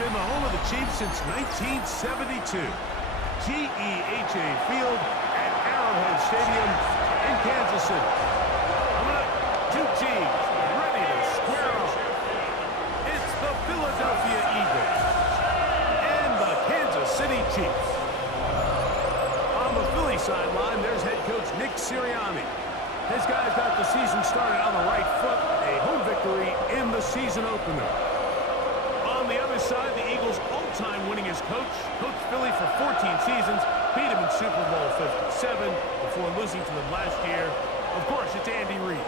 been the home of the Chiefs since 1972. GEHA Field at Arrowhead Stadium in Kansas City. Coming up, two teams ready to square off. It's the Philadelphia Eagles and the Kansas City Chiefs. On the Philly sideline, there's head coach Nick Sirianni. His guys got the season started on the right foot, a home victory in the season opener. On the other side, the Eagles' all-time winningest coach, coached Philly for 14 seasons, beat him in Super Bowl 57 before losing to them last year. Of course, it's Andy Reid.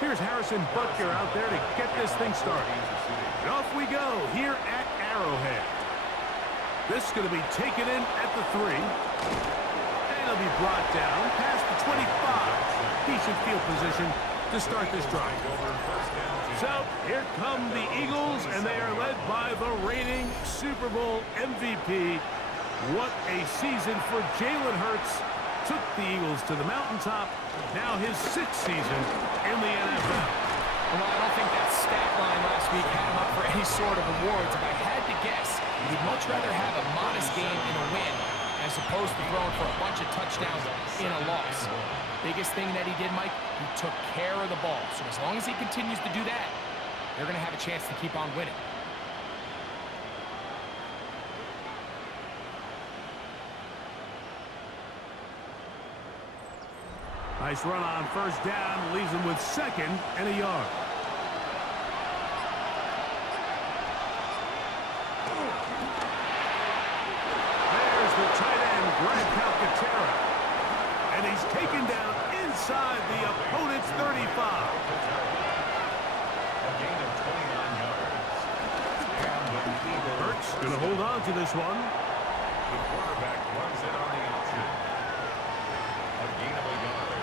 Here's Harrison Butker out there to get this thing started. And off we go here at Arrowhead. This is going to be taken in at the 3. And it'll be brought down past the 25. Decent field position to start this drive. So here come the Eagles, and they are led by the reigning Super Bowl MVP. What a season for Jalen Hurts. Took the Eagles to the mountaintop. Now his 6th season in the NFL. Well, I don't think that stat line last week had him up for any sort of awards. If I had to guess, he'd much rather have a modest game in a win as opposed to throwing for a bunch of touchdowns in a loss. Biggest thing that he did, Mike, he took care of the ball. So as long as he continues to do that, they're going to have a chance to keep on winning. Nice run on first down, leaves him with 2nd and a yard. There's the tight end, Greg Calcaterra. And he's taken down inside the opponent's 35. A gain of 29 yards. And Hurts going to hold on to this one. the quarterback runs it on the option. A gain of a yard.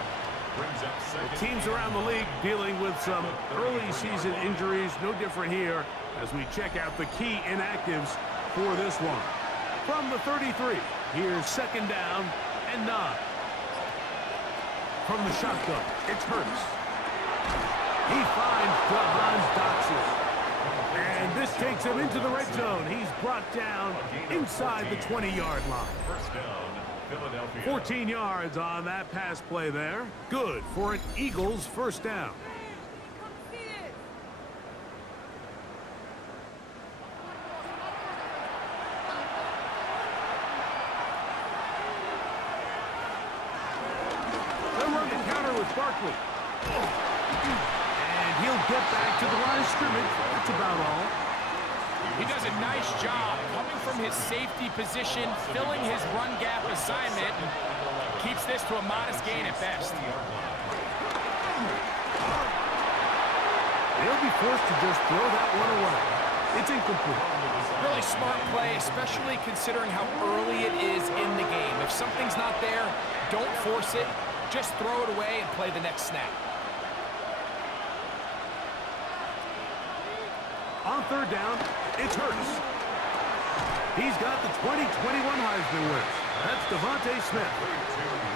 Brings up second. Teams around the league dealing with some early season injuries. No different here as we check out the key inactives for this one. From the 33, here's 2nd down and 9. From the shotgun, it's Hurts. He finds Jahan Dotson. And this takes him into the red zone. He's brought down inside the 20-yard line. First down, Philadelphia. 14 yards on that pass play there. Good for an Eagles first down. They'll run the counter with Barkley. And he'll get back to the line of scrimmage. That's about all. He does a nice job coming from his safety position, filling his run gap assignment, and keeps this to a modest gain at best. They'll be forced to just throw that one away. It's incomplete. Really smart play, especially considering how early it is in the game. If something's not there, don't force it. Just throw it away and play the next snap. On 3rd down, it's Hurts. He's got the 2021 Heisman winner. That's Devontae Smith.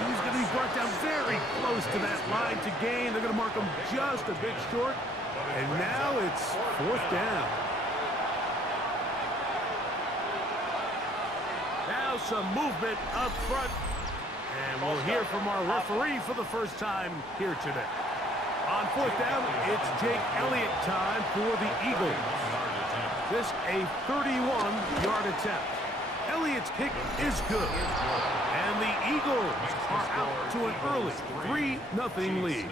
He's going to be brought down very close to that line to gain. They're going to mark him just a bit short. And now it's 4th down. Now some movement up front. And we'll hear from our referee for the first time here today. On 4th down, it's Jake Elliott time for the Eagles. This a 31-yard attempt. Elliott's kick is good. And the Eagles are out to an early 3-0 lead.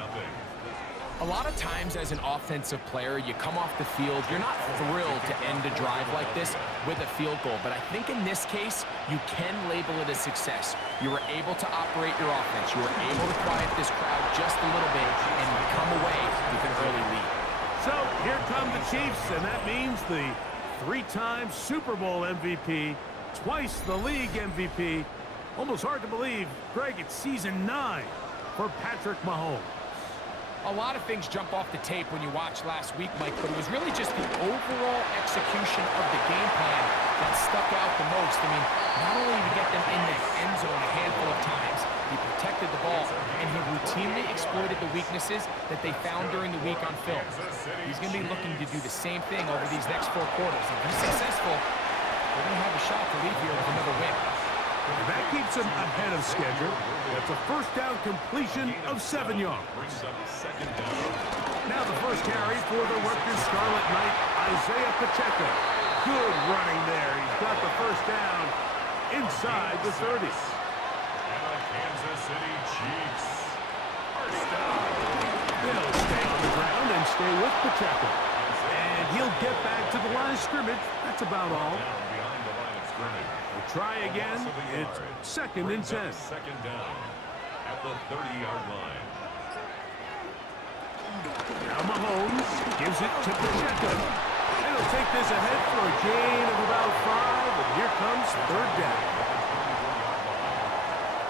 A lot of times as an offensive player, you come off the field, you're not thrilled to end a drive like this with a field goal. But I think in this case, you can label it a success. You were able to operate your offense. You were able to quiet this crowd just a little bit and come away with an early lead. So here come the Chiefs, and that means the 3-time Super Bowl MVP, twice the league MVP. Almost hard to believe, Greg, it's season 9 for Patrick Mahomes. A lot of things jump off the tape when you watch last week, Mike, but it was really just the overall execution of the game plan that stuck out the most. I mean, not only to get them in the end zone a handful of times, He protected the ball, and he routinely exploited the weaknesses that they found during the week on film. He's going to be looking to do the same thing over these next 4 quarters. If he's successful, they're going to have a shot to leave here with another win. And that keeps him ahead of schedule. That's a first down completion of 7 yards. Now the first carry for the Rutgers Scarlet Knight, Isaiah Pacheco. Good running there. He's got the first down inside the 30. And the Kansas City Chiefs are down. They'll stay on the ground and stay with Pacheco. And he'll get back to the line of scrimmage. That's about all. Down behind the line of scrimmage. We'll try again. It's 2nd and 10. Second down at the 30-yard line. Now Mahomes gives it to Pacheco. And he'll take this ahead for a gain of about 5. And here comes 3rd down.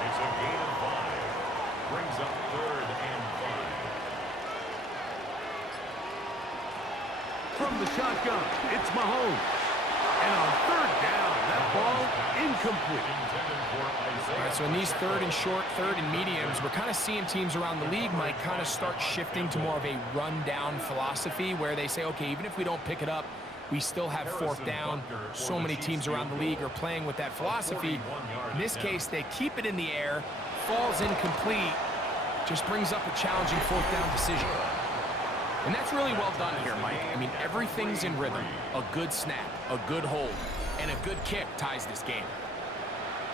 It's a gain of 5. Brings up 3rd and 5. From the shotgun, it's Mahomes. And on 3rd down, that ball incomplete. All right, so in these 3rd and short, 3rd and mediums, we're kind of seeing teams around the league might kind of start shifting to more of a run-down philosophy where they say, okay, even if we don't pick it up, we still have 4th down. So many teams around the league are playing with that philosophy. In this case, they keep it in the air, falls incomplete, just brings up a challenging 4th down decision. And that's really well done here, Mike. I mean, everything's in rhythm. A good snap, a good hold, and a good kick ties this game.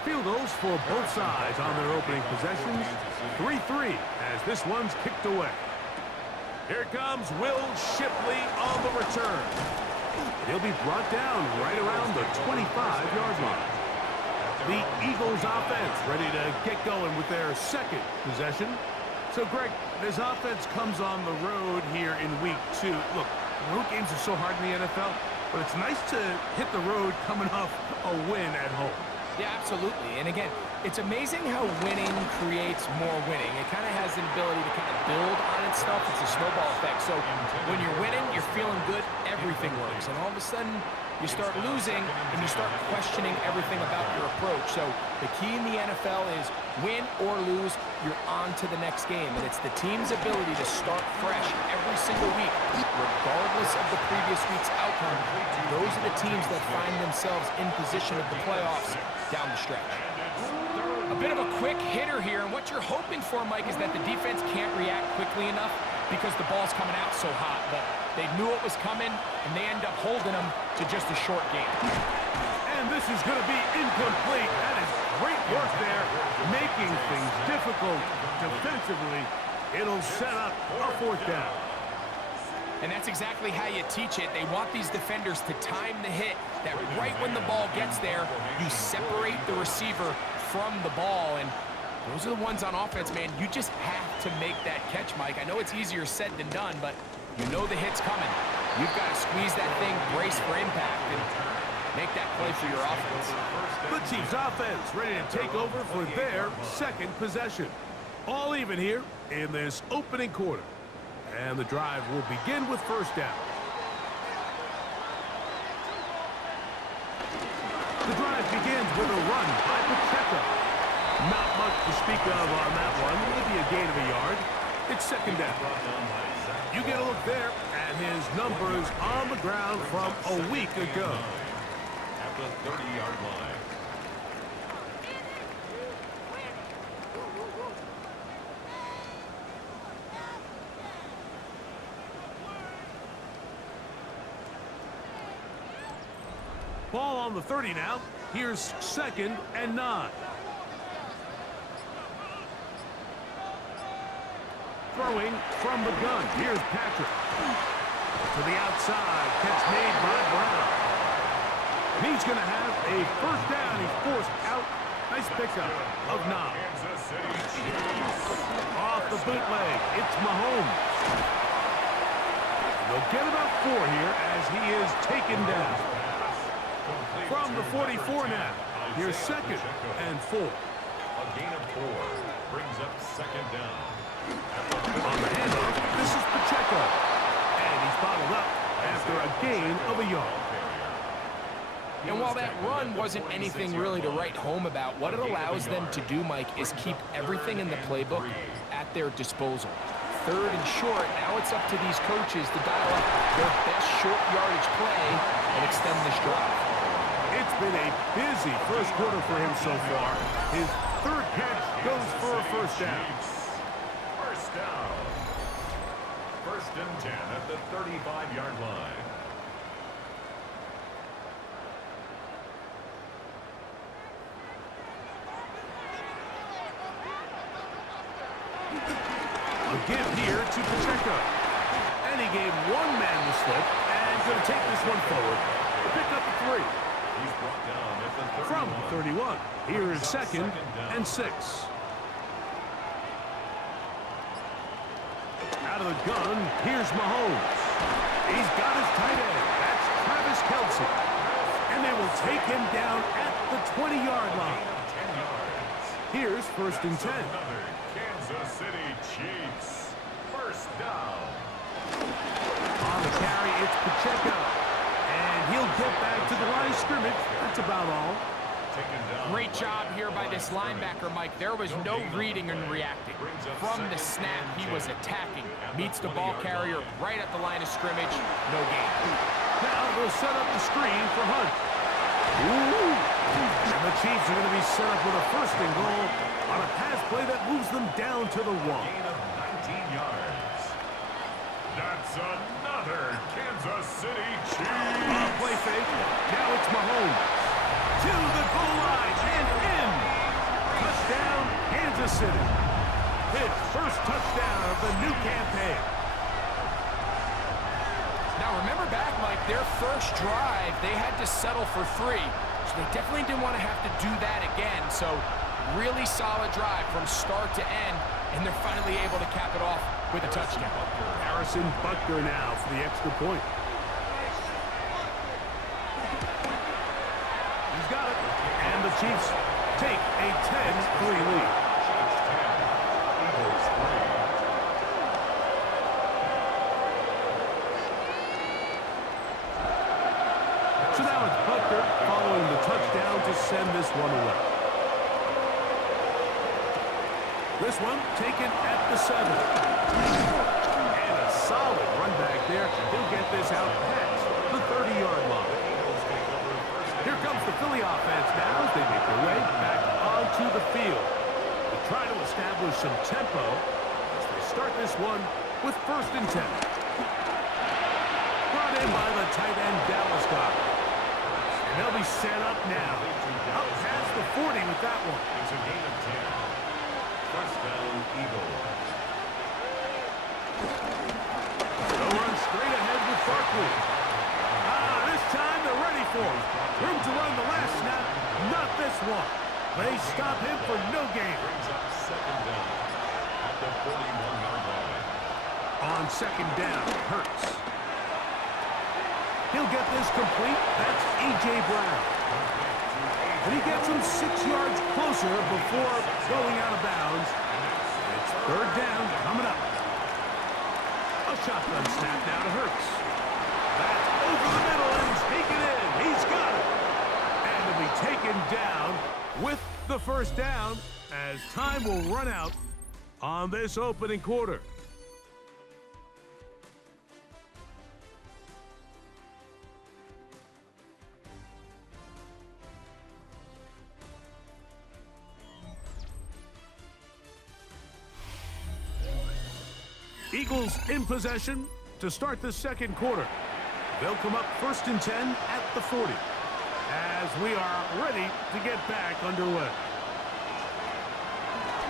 Field goals for both sides on their opening possessions. 3-3 as this one's kicked away. Here comes Will Shipley on the return. He'll be brought down right around the 25-yard line. The Eagles offense ready to get going with their 2nd possession. So, Greg, this offense comes on the road here in week 2. Look, road games are so hard in the NFL, but it's nice to hit the road coming off a win at home. Yeah, absolutely. And again, it's amazing how winning creates more winning. It kind of has an ability to kind of build on its stuff. It's a snowball effect. So when you're winning, you're feeling good, everything works. And all of a sudden, you start losing, and you start questioning everything about your approach. So the key in the NFL is win or lose, you're on to the next game. And it's the team's ability to start fresh every single week, regardless of the previous week's outcome. Those are the teams that find themselves in position of the playoffs down the stretch. A bit of a quick hitter here, and what you're hoping for, Mike, is that the defense can't react quickly enough because the ball's coming out so hot. But they knew it was coming, and they end up holding them to just a short game. And this is going to be incomplete. That is great work there, making things difficult defensively. It'll set up a 4th down. And that's exactly how you teach it. They want these defenders to time the hit, that right when the ball gets there, you separate the receiver from the ball. And those are the ones on offense, man. You just have to make that catch, Mike. I know it's easier said than done, but you know the hit's coming. You've got to squeeze that thing, brace for impact, and make that play for your offense. The Chiefs offense ready to take over for their 2nd possession. All even here in this opening quarter. And the drive will begin with 1st down. The drive begins with a run by Pacheco. Not much to speak of on that one. Maybe a gain of a yard. It's 2nd down. You get a look there at his numbers on the ground from a week ago. At the 30-yard line. Ball on the 30 now. Here's 2nd and 9. Throwing from the gun. Here's Patrick. To the outside. Catch made by Brown. And he's going to have a 1st down. He's forced out. Nice pickup of 9. Off the bootleg. It's Mahomes. They'll get about 4 here as he is taken down. From the 44 now. Here's 2nd and 4. A gain of 4 brings up 2nd down. On the handoff, this is Pacheco. And he's bottled up after a gain of a yard. And while that run wasn't anything really to write home about, what it allows them to do, Mike, is keep everything in the playbook at their disposal. Third and short, now it's up to these coaches to dial up their best short yardage play and extend this drive. It's been a busy first quarter for him so far. His third catch goes for a first down. First down. First and 10 at the 35-yard line. A give here to Pacheco. And he gave one man the slip and going to take this one forward. Pick up the 3. He's brought down at the 31. From the 31. Here is second and 6. Out of the gun, here's Mahomes. He's got his tight end. That's Travis Kelce. And they will take him down at the 20-yard line. 10 yards. Here's first and 10. Another Kansas City Chiefs. First down. On the carry, it's Pacheco. And he'll get back to the line of scrimmage. That's about all. Great job here by this linebacker, Mike. There was no reading and reacting. From the snap, he was attacking. Meets the ball carrier right at the line of scrimmage. No gain. Now they'll set up the screen for Hunt. Ooh. And the Chiefs are going to be set up with a first and goal on a pass play that moves them down to the 1. Gain of 19 yards. That's another Kansas City Chiefs. Play fake. Now it's Mahomes. To the goal line and in. Touchdown, Kansas City. His first touchdown of the new campaign. Now remember back, Mike, their first drive, they had to settle for 3. So they definitely didn't want to have to do that again. So really solid drive from start to end, and they're finally able to cap it off with a touchdown. Harrison Butker now for the extra point. He's got it. And the Chiefs take a 10-3 lead. So now it's Butker following the touchdown to send this one away. This one taken at the 7. And a solid run back there. He'll get this out past the 30-yard line. Here comes the Philly offense now as they make their way back onto the field. They try to establish some tempo as they start this one with first and 10. Brought in by the tight end Dallas Goedert. And they'll be set up now. Up past the 40 with that one. It's a gain of 10. First down, Eagles. They'll run straight ahead with Barkley. This time they're ready for him. Room to run the last snap, not this one. They stop him for no gain. Brings up second down at the 41-yard line. On second down, Hurts. He'll get this complete. That's A.J. Brown. And he gets him 6 yards closer before going out of bounds. It's third down coming up. A shotgun snap now to Hurts. That's over the middle and taken in. He's got it. And he'll be taken down with the first down as time will run out on this opening quarter. Eagles in possession to start the second quarter. They'll come up first and 10 at the 40 as we are ready to get back underway.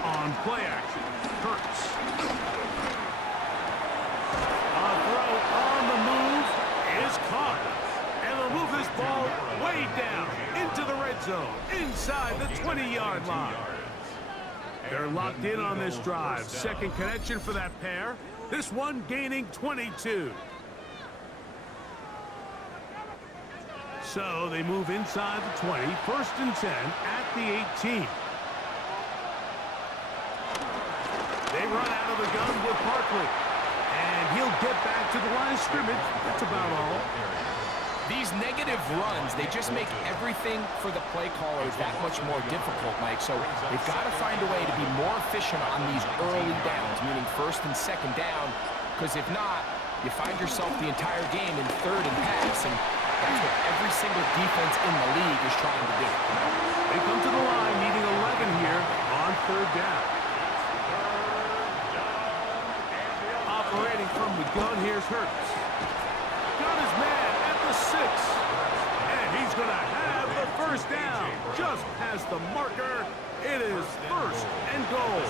On play action, Hurts. A throw on the move is caught. And they'll move this ball way down into the red zone, inside the 20-yard line. They're locked in on this drive. Second connection for that pair. This one gaining 22. So they move inside the 20. First and 10 at the 18. They run out of the gun with Barkley. And he'll get back to the line of scrimmage. That's about all. These negative runs, they just make everything for the play callers that much more difficult, Mike. So they've got to find a way to be more efficient on these early downs, meaning first and second down, because if not, you find yourself the entire game in third and pass, and that's what every single defense in the league is trying to do. They come to the line needing 11 here on third down. Operating from the gun, here's Hurts. Got his man at the 6. And he's going to have the first down. Just past the marker. It is first and goal.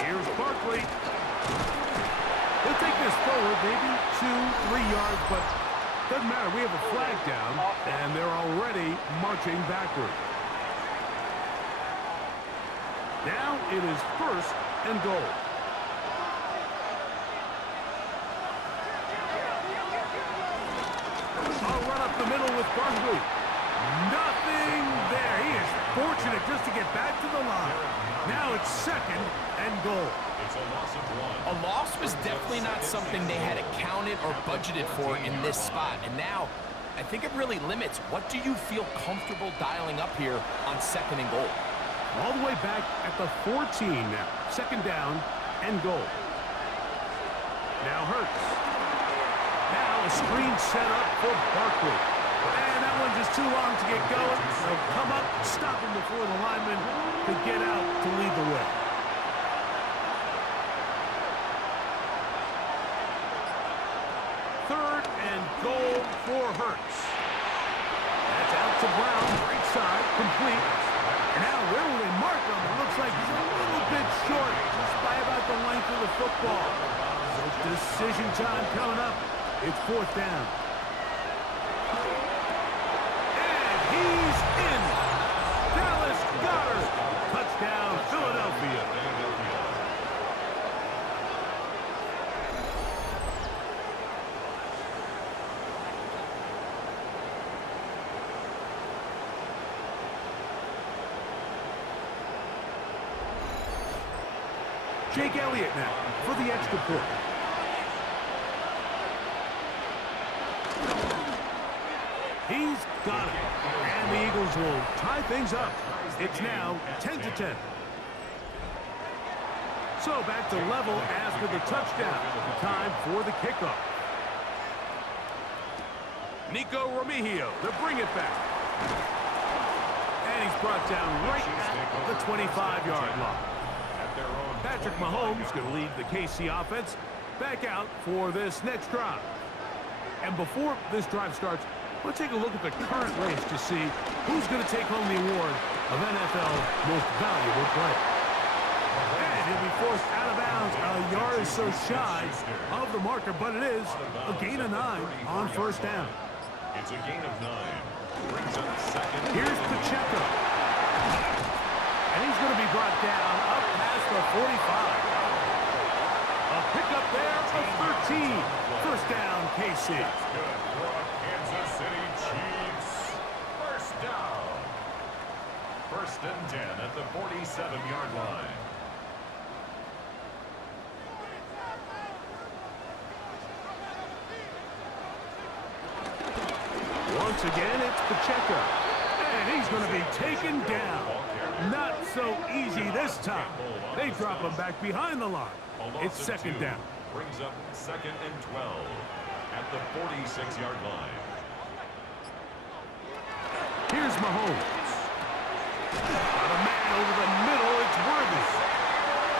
Here's Barkley. He'll take this forward, maybe 2-3 yards, but doesn't matter. We have a flag down, and they're already marching backward. Now it is first and goal. I'll run up the middle with Barkley. Nothing there. He is fortunate just to get back to the line. Now it's second and goal. It's a loss of 1. A loss was definitely not something they had accounted or budgeted for in this spot. And now, I think it really limits what do you feel comfortable dialing up here on second and goal. All the way back at the 14 now. Second down and goal. Now Hurts. Now a screen set up for Barkley. And that one just too long to get going. They'll come up, stop him before the lineman could get out to lead the way. Third and goal for Hurts. That's out to Brown, right side, complete. And now where will they mark him? It looks like he's a little bit short, just by about the length of the football. So decision time coming up. It's fourth down. And he's in. Dallas Goedert. Touchdown, Philadelphia. Jake Elliott now for the extra point. He's got it. And the Eagles will tie things up. It's now 10-10. So back to level after the touchdown. Time for the kickoff. Nico Remigio to bring it back. And he's brought down right at the 25-yard line. Patrick Mahomes going to lead the KC offense back out for this next drive. And before this drive starts, let's take a look at the current race to see who's going to take home the award of NFL Most Valuable Player. And he'll be forced out of bounds a yard or so shy of the marker, but it is a gain of 9 on first down. It's a gain of 9. Brings up second. Here's Pacheco. And he's going to be brought down up past the 45. A pickup there of 13. First down, KC. Good for Kansas City Chiefs. First down. First and 10 at the 47-yard line. Once again, it's Pacheco. And he's going to be taken down. Not so easy this time. They drop him back behind the line. It's second down. Brings up second and 12 at the 46-yard line. Here's Mahomes. Got a man over the middle. It's Worthy.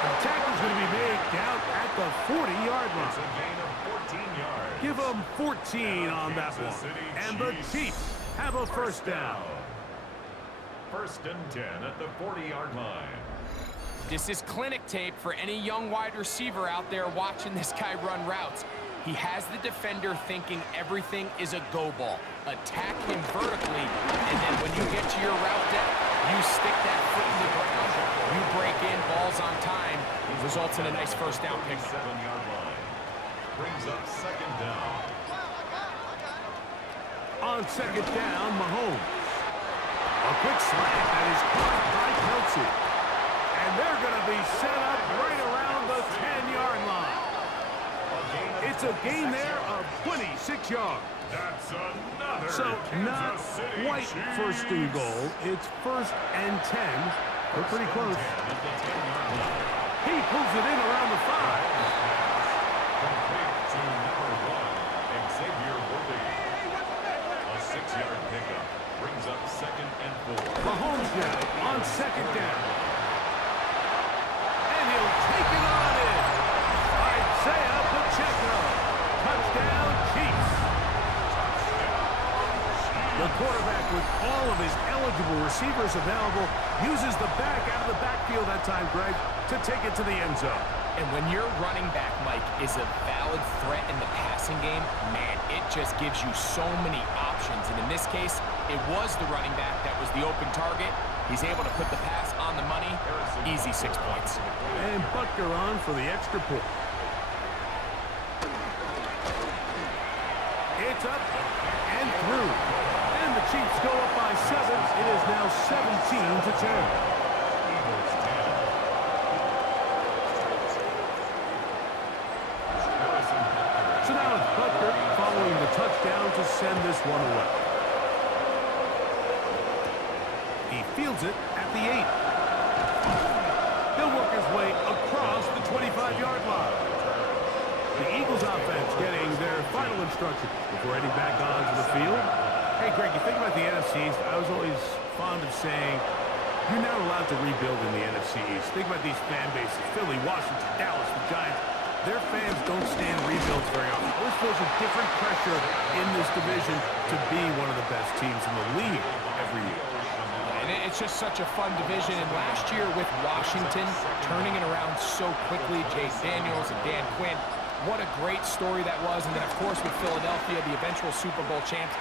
The tackle's going to be made down at the 40-yard It's a line. gain of 14 yards. Give them 14 on that one. And the Chiefs have a first down. First and 10 at the 40-yard line. This is clinic tape for any young wide receiver out there watching this guy run routes. He has the defender thinking everything is a go ball. Attack him vertically, and then when you get to your route depth, you stick that foot in the ground, you break in, balls on time, results in a nice first down pickup. 7-yard line. Brings up second down. On second down, Mahomes. A quick slant that is caught by Kelsey. And they're going to be set up right around the 10-yard line. It's a gain there of 26 yards. That's another So not Kansas City quite Chiefs. first and goal. It's 1st and 10. They're pretty close. He pulls it in around the 5. Complete to number 1, Xavier Worthy. A 6-yard pickup brings up 2nd and 4. Mahomes now on 2nd down. And he'll take it on in. Isaiah Pacheco. Touchdown, Chiefs. The quarterback, with all of his eligible receivers available, uses the back out of the backfield that time, Greg, to take it to the end zone. And when your running back, Mike, is a valid threat in the passing game, man, it just gives you so many options. And in this case, it was the running back that was the open target. He's able to put the pass on the money. Easy 6 points. And Butker on for the extra point. It's up and through. And the Chiefs go up by 7. It is now 17-10. So now it's Butker following the touchdown to send this one away. He fields it at the 8. He'll work his way across the 25-yard line. The Eagles offense getting their final instruction before heading back onto the field. Hey, Greg, you think about the NFC East, I was always fond of saying, you're not allowed to rebuild in the NFC East. Think about these fan bases, Philly, Washington, Dallas, the Giants. Their fans don't stand rebuilds very often. It always feels a different pressure in this division to be one of the best teams in the league every year. And it's just such a fun division. And last year with Washington turning it around so quickly, Chase Daniels and Dan Quinn, what a great story that was. And then, of course, with Philadelphia, the eventual Super Bowl champs,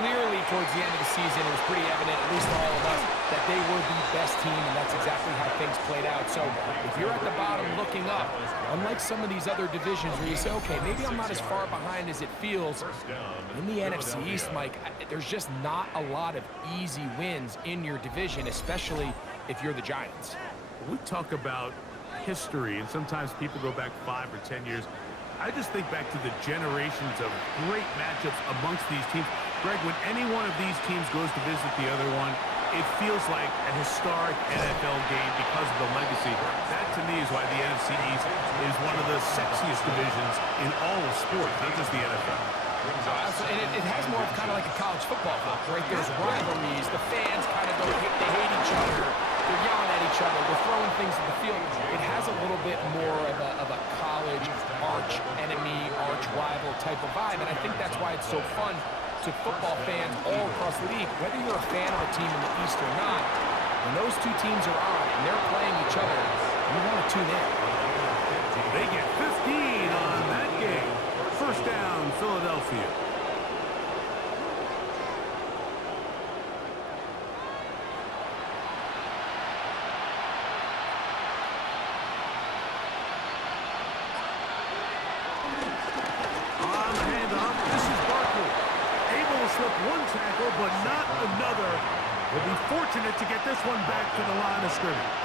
clearly towards the end of the season, it was pretty evident, at least to all of us, that they were the best team, and that's exactly how things played out. So if you're at the bottom looking up, unlike some of these other divisions where you say, okay, maybe I'm not as far behind as it feels, in the NFC East, Mike, there's just not a lot of easy wins in your division, especially if you're the Giants. We talk about history, and sometimes people go back 5 or 10 years. I just think back to the generations of great matchups amongst these teams. Greg, when any one of these teams goes to visit the other one, it feels like a historic NFL game because of the legacy. That, to me, is why the NFC East is one of the sexiest divisions in all of sports, not just the NFL. And it has more of kind of like a college football look, right? There's rivalries. The fans kind of they hate each other. They're yelling at each other. They're throwing things at the field. It has a little bit more of a college arch enemy, arch rival type of vibe, and I think that's why it's so fun to football fans all across the league. Whether you're a fan of a team in the East or not, when those two teams are on and they're playing each other, you want to tune in. They get 15 on that game. First down, Philadelphia. On the handoff, this is Barkley. Able to slip one tackle, but not another. Will be fortunate to get this one back to the line of scrimmage.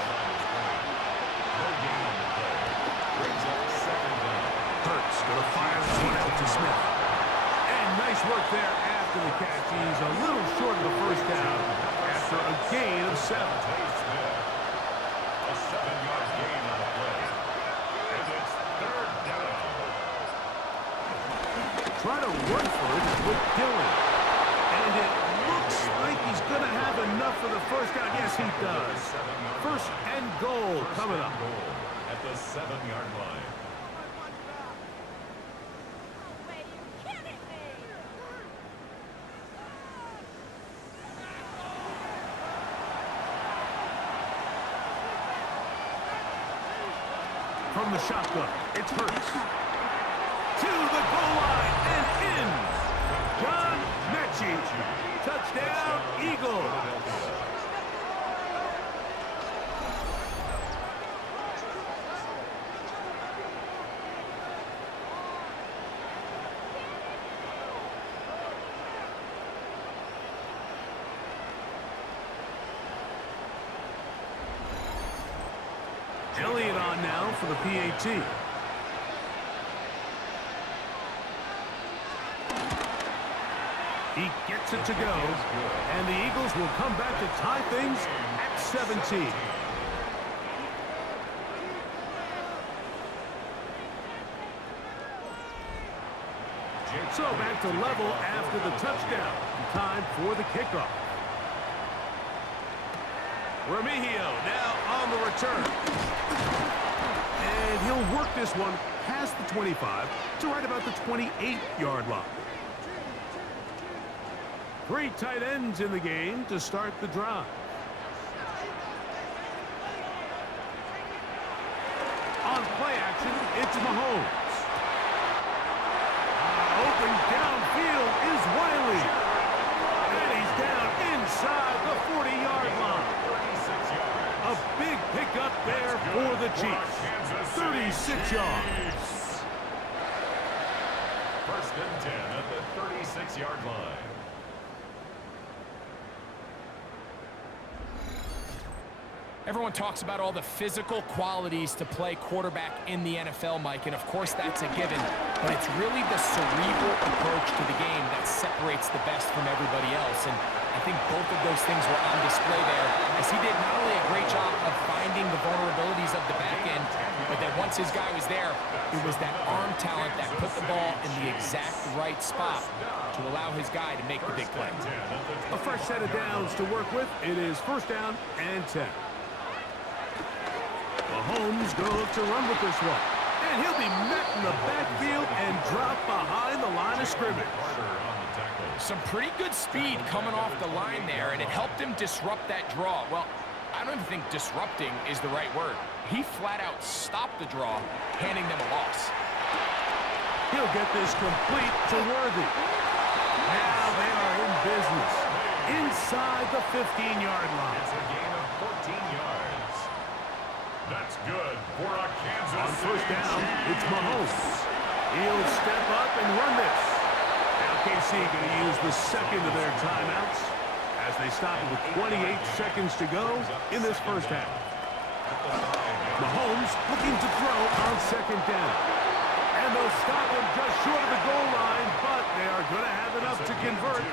Hurts gonna fire this one out to Smith. And nice work there after the catch. He's a little short of the first down after a gain of 7. A 7-yard gain on the play. And it's 3rd down. Try to run for it with Dillon. And it looks like he's going to have enough for the first down. Yes, he does. First and goal coming up. At the 7-yard line. From the shotgun, it's Hurts. To the goal line and in. John Mechie. Touchdown, Eagles. Elliott on now for the PAT. He gets it to go, and the Eagles will come back to tie things at 17. So back to level after the touchdown. Time for the kickoff. Remigio now on the return. And he'll work this one past the 25 to right about the 28-yard line. 3 tight ends in the game to start the drive. On play action, it's Mahomes. Open downfield is Wiley. And he's down inside the 40-yard line. A big pickup there for the Chiefs. 36 yards. First and 10 at the 36-yard line. Everyone talks about all the physical qualities to play quarterback in the NFL, Mike, and of course that's a given, but it's really the cerebral approach to the game that separates the best from everybody else, and I think both of those things were on display there, as he did not only a great job of finding the vulnerabilities of the back end, but then once his guy was there, it was that arm talent that put the ball in the exact right spot to allow his guy to make the big play. A fresh set of downs to work with. It is first down and 10. Mahomes going to look to run with this one. And he'll be met in the backfield and dropped behind the line of scrimmage. Some pretty good speed coming off the line there, and it helped him disrupt that draw. Well, I don't even think disrupting is the right word. He flat out stopped the draw, handing them a loss. He'll get this complete to Worthy. Now they are in business. Inside the 15-yard line. It's a gain of 14 yards. That's good for a Kansas On City first down, Chiefs. it's Mahomes. He'll step up and run this. Now KC going to use the second of their timeouts as they stop it with 28 seconds to go in this first half. Mahomes looking to throw on second down. And they'll stop him just short of the goal line, but they are going to have enough to convert.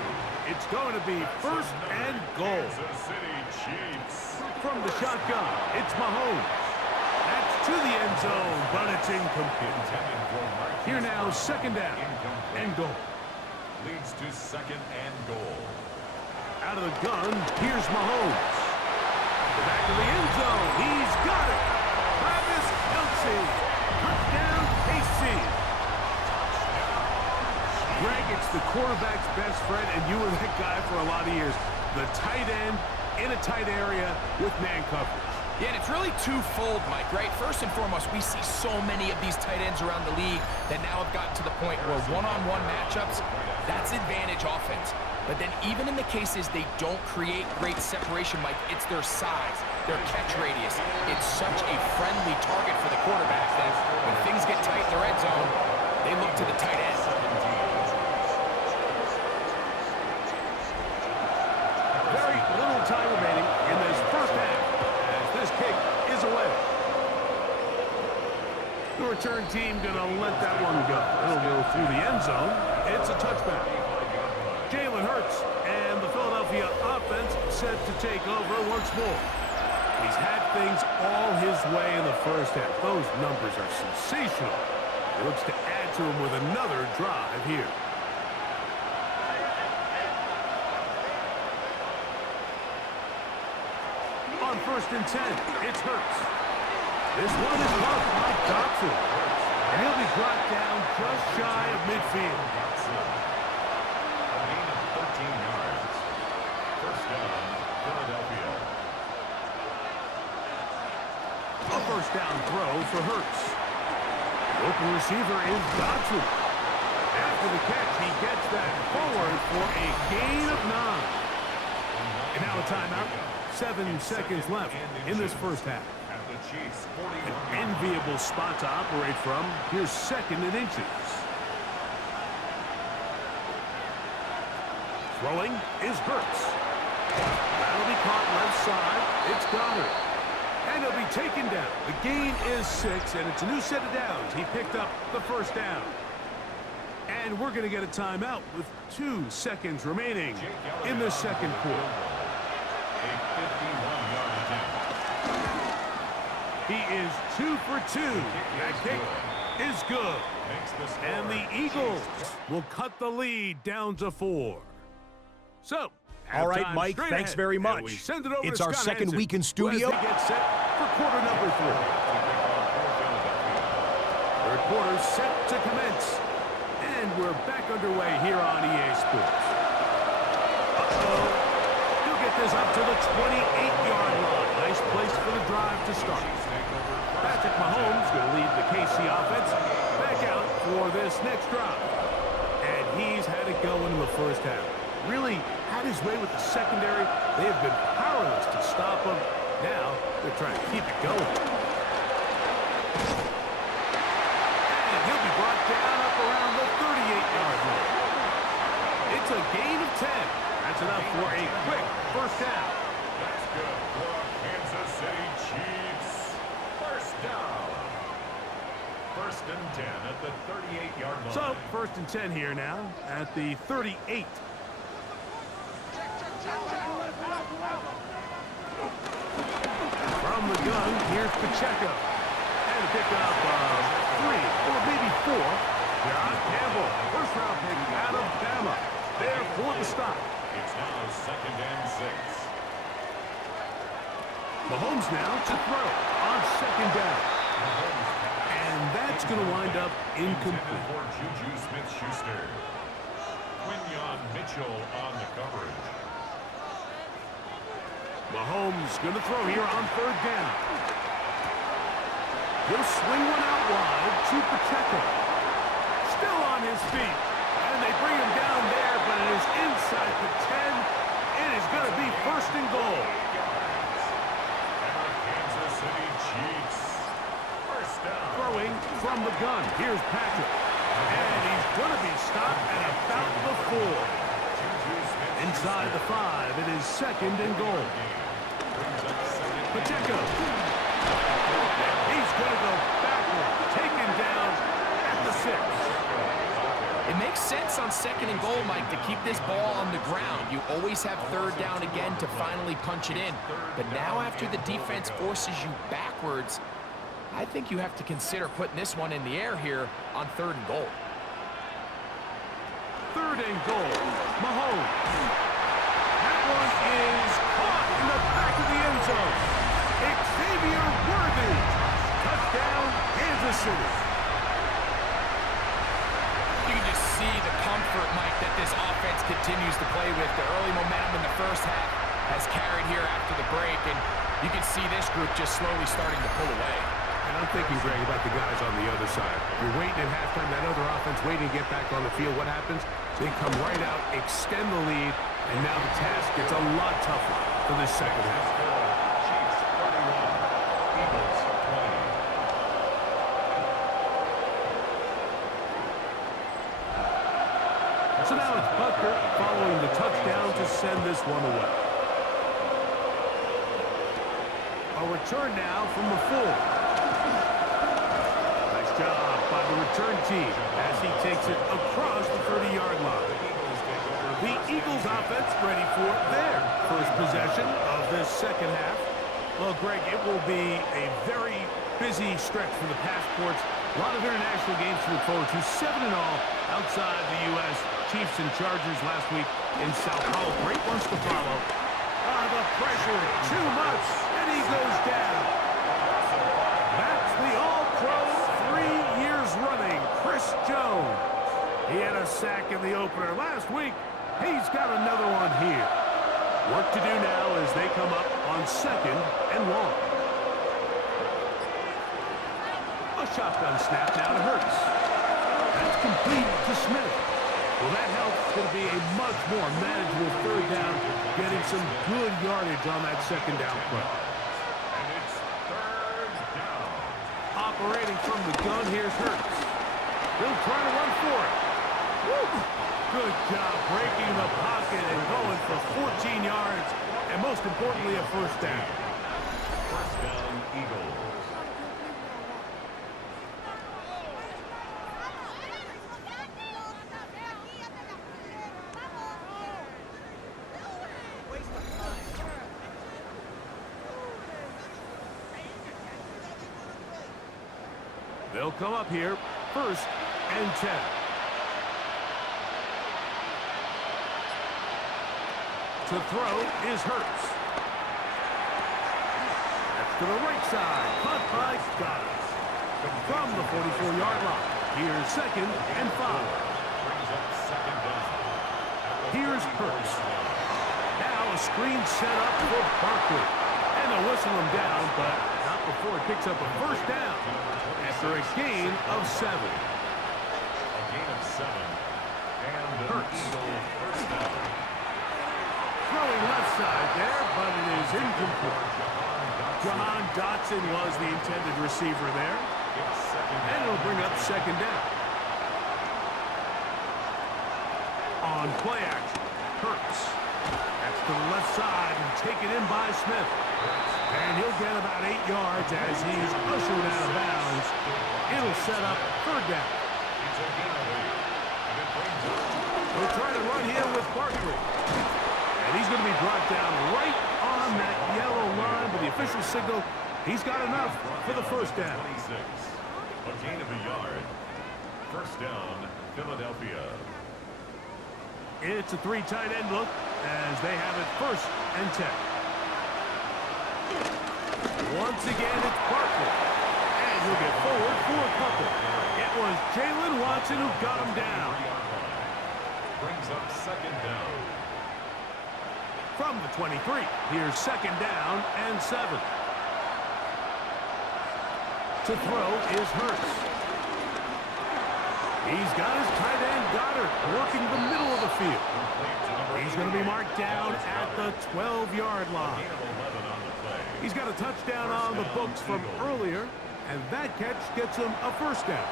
It's going to be first and goal. Kansas City Chiefs. From the shotgun, it's Mahomes. That's to the end zone, but it's incomplete. Here now, second down and goal. Leads to second and goal. Out of the gun, here's Mahomes. Back to the end zone. He's got it. Travis Kelce. Touchdown, KC. Greg, it's the quarterback's best friend, and you were that guy for a lot of years. The tight end in a tight area with man coverage. Yeah, and it's really twofold, Mike, right? First and foremost, we see so many of these tight ends around the league that now have gotten to the point where one-on-one matchups, that's advantage offense. But then even in the cases they don't create great separation, Mike, it's their size, their catch radius. It's such a friendly target for the quarterback that when things get tight in the red zone, they look to the tight end. Very little time remaining in this first half as this kick is away. The return team going to let that one go. It'll go through the end zone. It's a touchback. Jalen Hurts and the Philadelphia offense set to take over once more. He's had things all his way in the first half. Those numbers are sensational. He looks to add to him with another drive here. On first and 10, it's Hurts. This one is caught by Dotson. And he'll be brought down just shy of midfield. A gain of 13 yards. First down, Philadelphia. A first down throw for Hurts. The open receiver is Dotson. After the catch, he gets that forward for a gain of 9. And now a timeout. 7 seconds left in this first half. At the Chiefs, An enviable spot to operate from. Here's second and inches. Throwing is Hurts. That'll be caught left side. It's Goddard. And he'll be taken down. The gain is 6, and it's a new set of downs. He picked up the first down. And we're going to get a timeout with 2 seconds remaining in the second quarter. A 51-yard attempt. He is 2 for 2. That kick is good. And the Eagles will cut the lead down to 4. So, all right, Mike, thanks very much. It's our second week in studio. Get set for quarter number 3. Third quarter set to commence. And we're back underway here on EA Sports. Uh-oh. He'll get this up to the 28-yard line. Nice place for the drive to start. Patrick Mahomes going to lead the KC offense back out for this next drive. And he's had it going in the first half. Really had his way with the secondary. They have been powerless to stop him. Now they're trying to keep it going. And he'll be brought down up around the 38-yard line. It's a gain of 10. That's enough for a quick first down. That's good for Kansas City Chiefs. First down. First and 10 at the 38-yard line. So, first and 10 here now at the 38. From the gun, here's Pacheco. And a pickup of 3 or maybe 4. John Campbell, first-round pick out of Bama. There for the stop. It's now second and 6. Mahomes now to throw on second down. And that's going to wind up incomplete. For Juju Smith-Schuster. Quinyon Mitchell on the coverage. Mahomes going to throw here on third down. He'll swing one out wide to Pacheco. Still on his feet. And they bring him down there, but it is inside the 10. It is going to be first and goal. Kansas City Chiefs. First down. Throwing from the gun. Here's Patrick. And he's going to be stopped at about the 4. Inside the 5, it is second and goal. Pacheco. He's going to go backward. Taken down at the 6. It makes sense on second and goal, Mike, to keep this ball on the ground. You always have third down again to finally punch it in. But now after the defense forces you backwards, I think you have to consider putting this one in the air here on third and goal. Third and goal. Mahomes. That one is caught in the back of the end zone. Xavier Worthy. Touchdown, Kansas City. You can just see the comfort, Mike, that this offense continues to play with. The early momentum in the first half has carried here after the break, and you can see this group just slowly starting to pull away. And I'm thinking, Greg, about the guys on the other side. You're waiting at halftime, that other offense waiting to get back on the field. What happens? They come right out, extend the lead, and now the task gets a lot tougher for this second half. Chiefs 31, Eagles 20. So now it's Butker following the touchdown to send this one away. A return now from the 4. Nice job by the return team as he takes it across the 30-yard line. The Eagles offense ready for their first possession of this second half. Well, Greg, it will be a very busy stretch for the passports. A lot of international games to look forward to. 7 in all outside the U.S. Chiefs and Chargers last week in Sao Paulo. Great ones to follow. The pressure, too much, and he goes down. That's the All-Pro 3 years running, Chris Jones. He had a sack in the opener last week. He's got another one here. Work to do now as they come up on second and long. A shotgun snap now to Hurts. That's complete to Smith. Well, that helps. It's going to be a much more manageable third down, getting some good yardage on that second down play. And it's third down. Operating from the gun, here's Hurts. He'll try to run for it. Woo! Good job breaking the pocket and going for 14 yards, and most importantly, a first down. First down, Eagles. They'll come up here, 1st and 10. To throw is Hurts. That's to the right side. Caught by Goddard. From the 44-yard line. Here's 2nd and 5. Here's Hurts. Now a screen set up for Barkley. And they'll whistle him down, but not before it picks up a 1st down after a gain of 7. A gain of 7. And the Eagles' 1st down. Throwing left side there, but it is incomplete. Jahan Dotson was the intended receiver there. And it'll bring up 2nd down. On play action, Hurts. That's to the left side and taken in by Smith. And he'll get about 8 yards as he's ushered out of bounds. It'll set up 3rd down. We'll try to run here with Barkley. And he's going to be brought down right on that yellow line, but the official signal, he's got enough for the 1st down. 26. A gain of a yard. 1st down, Philadelphia. It's a 3 tight end look as they have it 1st and 10. Once again, it's Barkley. And he'll get forward for a couple. It was Jalen Watson who got him down. Brings up 2nd down. From the 23, here's 2nd down and 7. To throw is Hurts. He's got his tight end Goddard working the middle of the field. He's going to be marked down at the 12-yard line. He's got a touchdown on the books from earlier, and that catch gets him a 1st down.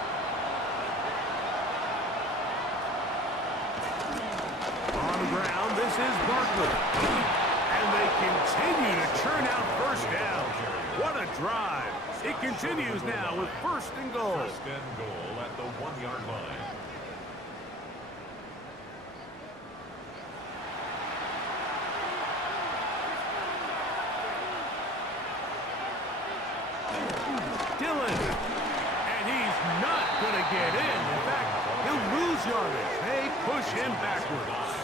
On the ground, this is Barkley. And they continue to churn out 1st down. What a drive. It continues now with 1st and goal. 1st and goal at the 1-yard line. Dillon. And he's not going to get in. In fact, he'll lose yardage. They push him backwards.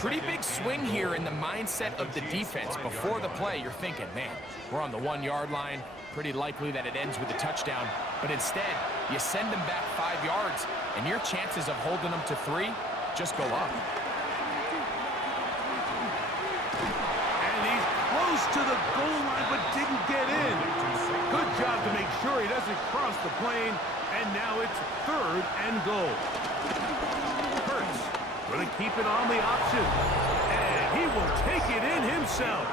Pretty big swing here in the mindset of the defense. Before the play, you're thinking, man, we're on the 1-yard line. Pretty likely that it ends with a touchdown. But instead, you send them back 5 yards, and your chances of holding them to 3 just go up. And he's close to the goal line, but didn't get in. Good job to make sure he doesn't cross the plane. And now it's 3rd and goal. Hurts going to keep it on the option. And he will take it in himself.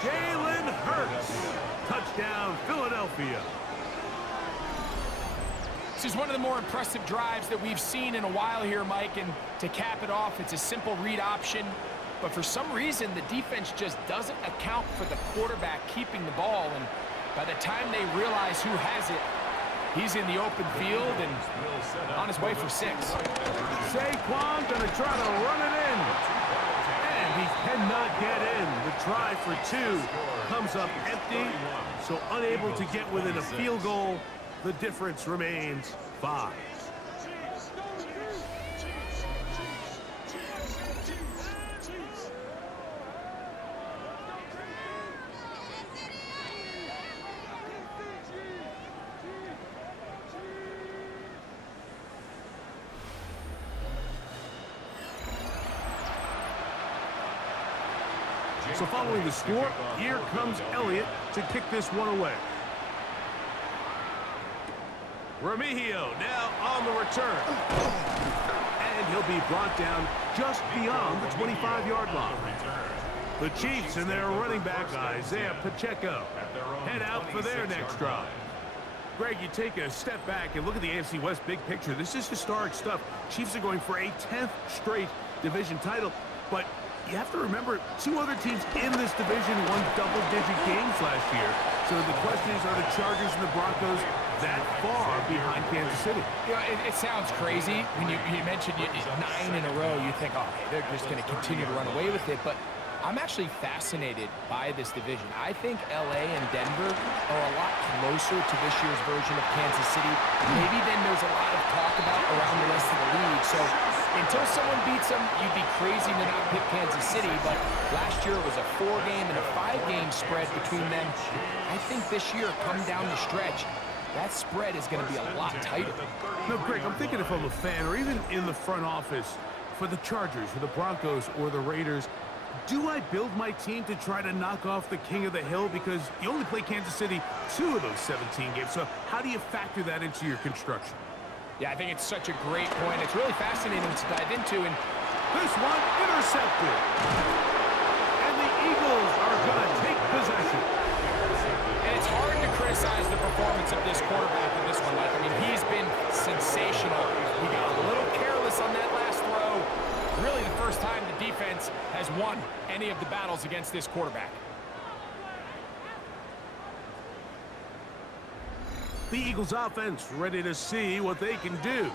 Jalen Hurts. Touchdown, Philadelphia. This is one of the more impressive drives that we've seen in a while here, Mike. And to cap it off, it's a simple read option. But for some reason, the defense just doesn't account for the quarterback keeping the ball. And by the time they realize who has it, he's in the open field and on his way for 6. Saquon going to try to run it in. And he cannot get in. The try for 2 comes up empty, so unable to get within a field goal. The difference remains 5. So following the score, here comes Elliott to kick this one away. Remigio now on the return. And he'll be brought down just beyond the 25-yard line. The Chiefs and their running back, Isaiah Pacheco, head out for their next drive. Greg, you take a step back and look at the AFC West big picture. This is historic stuff. Chiefs are going for a 10th straight division title, but you have to remember 2 other teams in this division won double-digit games last year. So the question is, are the Chargers and the Broncos that far behind Kansas City? You know, it sounds crazy. When you mentioned 9 in a row, you think, oh, hey, they're just going to continue to run away with it. But I'm actually fascinated by this division. I think LA and Denver are a lot closer to this year's version of Kansas City, maybe than there's a lot of talk about around the rest of the league. So until someone beats them, you'd be crazy to not pick Kansas City, but last year it was a 4-game and a 5-game spread between them. I think this year, come down the stretch, that spread is going to be a lot tighter. No, Greg, I'm thinking if I'm a fan or even in the front office for the Chargers, or the Broncos, or the Raiders, do I build my team to try to knock off the king of the hill? Because you only play Kansas City 2 of those 17 games. So how do you factor that into your construction? Yeah, I think it's such a great point. It's really fascinating to dive into. And this one intercepted. And the Eagles are going to take possession. And it's hard to criticize the performance of this quarterback in this one, Mike. I mean, he's been sensational. He got a little careless on that last throw. Really the first time the defense has won any of the battles against this quarterback. The Eagles offense ready to see what they can do.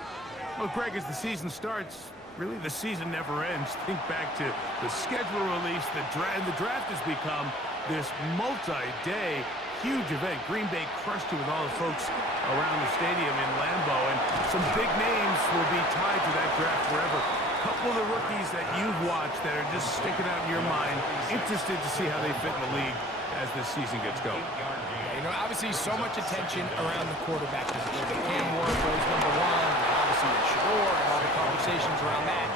Well, Greg, as the season starts, really the season never ends. Think back to the schedule release, the draft has become this multi-day huge event. Green Bay crushed it with all the folks around the stadium in Lambeau, and some big names will be tied to that draft forever. A couple of the rookies that you've watched that are just sticking out in your mind, interested to see how they fit in the league as this season gets going. You know, obviously so much attention around the quarterback position. Cam Ward goes number 1, and obviously Shador and all the conversations around that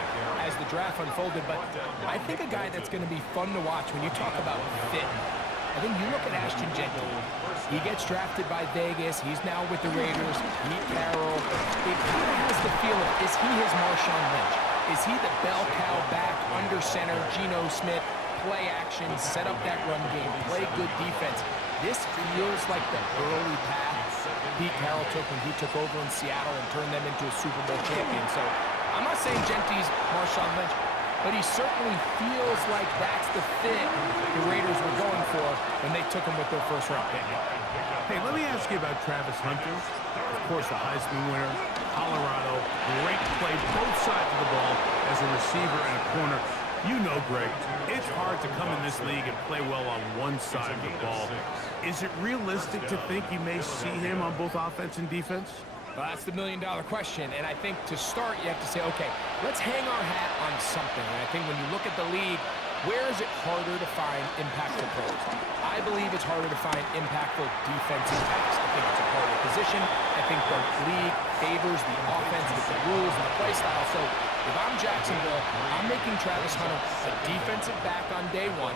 as the draft unfolded. But I think a guy that's going to be fun to watch when you talk about fit, I think you look at Ashton Jenkins. He gets drafted by Vegas. He's now with the Raiders. Pete Carroll. It kind of has the feel of, is he his Marshawn Lynch? Is he the bell cow back under center, Geno Smith, play action, set up that run game, play good defense? This feels like the early path Pete Carroll took when he took over in Seattle and turned them into a Super Bowl champion. So I'm not saying Gentry's Marshawn Lynch, but he certainly feels like that's the fit the Raiders were going for when they took him with their first-round pick. Hey, let me ask you about Travis Hunter. Of course, the Heisman winner, Colorado, great play both sides of the ball as a receiver and a corner. You know, Greg, it's hard to come in this league and play well on one side of the ball. Is it realistic to think you may see him on both offense and defense? Well, that's the million-dollar question, and I think to start, you have to say, okay, let's hang our hat on something. And I think when you look at the league, where is it harder to find impactful players? I believe it's harder to find impactful defensive backs. I think it's a harder position. I think the league favors the offense with the rules and the play style. So if I'm Jacksonville, I'm making Travis Hunter a defensive back on day 1,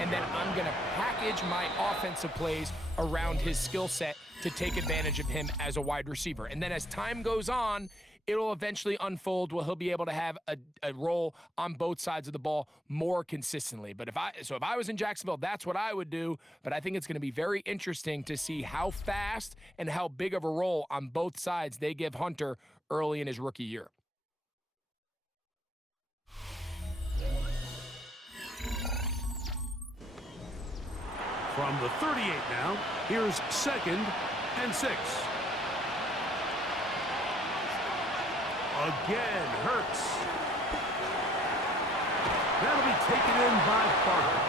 and then I'm going to package my offensive plays around his skill set to take advantage of him as a wide receiver. And then as time goes on, it'll eventually unfold where he'll be able to have a role on both sides of the ball more consistently. But if I was in Jacksonville, that's what I would do. But I think it's going to be very interesting to see how fast and how big of a role on both sides they give Hunter early in his rookie year. From the 38 now, here's 2nd and 6. Again, Hurts. That'll be taken in by Parker.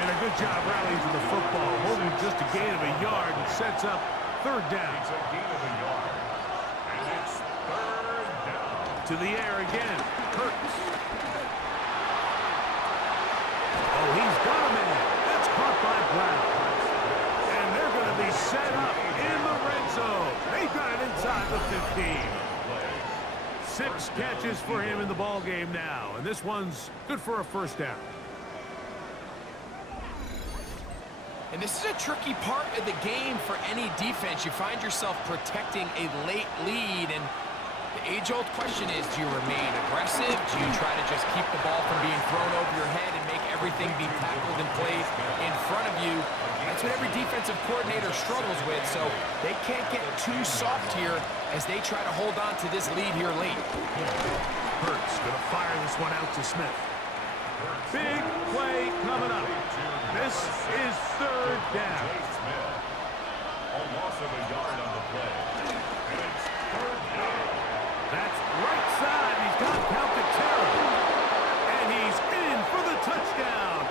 And a good job rallying to the football, holding just a gain of a yard and sets up 3rd down. It's a gain of a yard. And it's 3rd down. To the air again, Hurts. Oh, he's got a man. That's caught by Brown. And they're going to be set up in the red zone. They've got it inside the 15. 6 catches for him in the ball game now, and this one's good for a 1st down. And this is a tricky part of the game for any defense. You find yourself protecting a late lead, and the age-old question is, do you remain aggressive? Do you try to just keep the ball from being thrown over your head and make everything be tackled and played in front of you? That's what every defensive coordinator struggles with, so they can't get too soft here as they try to hold on to this lead here late. Hurts gonna fire this one out to Smith. Big play coming up. This is 3rd down. A loss of a yard on the play. And it's 3rd down. That's right side. He's got count to 10. And he's in for the touchdown.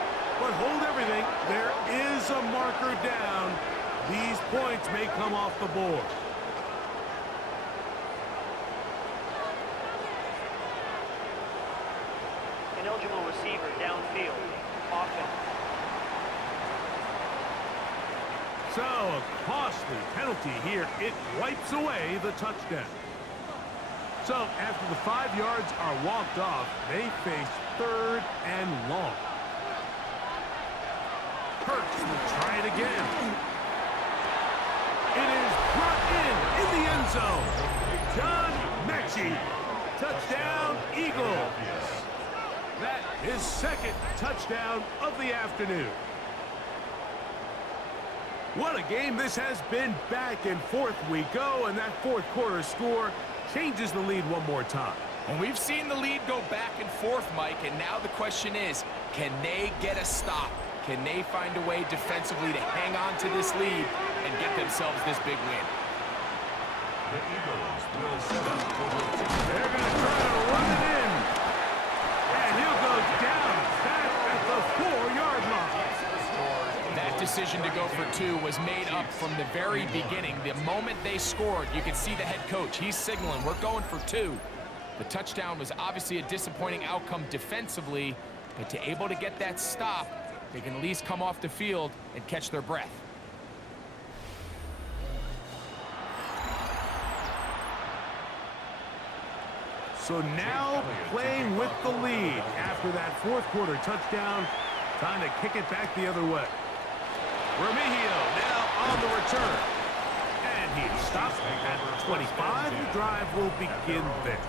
score. Ineligible receiver downfield. Offense. So, a costly penalty here. It wipes away the touchdown. So, after the 5 yards are walked off, they face 3rd and long. Hurts will try it again. It is brought in the end zone. John Mechie. Touchdown, Eagles. That is 2nd touchdown of the afternoon. What a game this has been. Back and forth we go, and that 4th quarter score changes the lead one more time. And we've seen the lead go back and forth, Mike, and now the question is, can they get a stop? Can they find a way defensively to hang on to this lead and get themselves this big win? The Eagles will set up for the They're going to try to run it in. And he'll go down back at the 4-yard line. That decision to go for 2 was made up from the very beginning. The moment they scored, you could see the head coach. He's signaling, we're going for 2. The touchdown was obviously a disappointing outcome defensively, but to able to get that stop, they can at least come off the field and catch their breath. So now playing with the lead after that 4th quarter touchdown, time to kick it back the other way. Remigio now on the return. And he stops at the 25. The drive will begin there.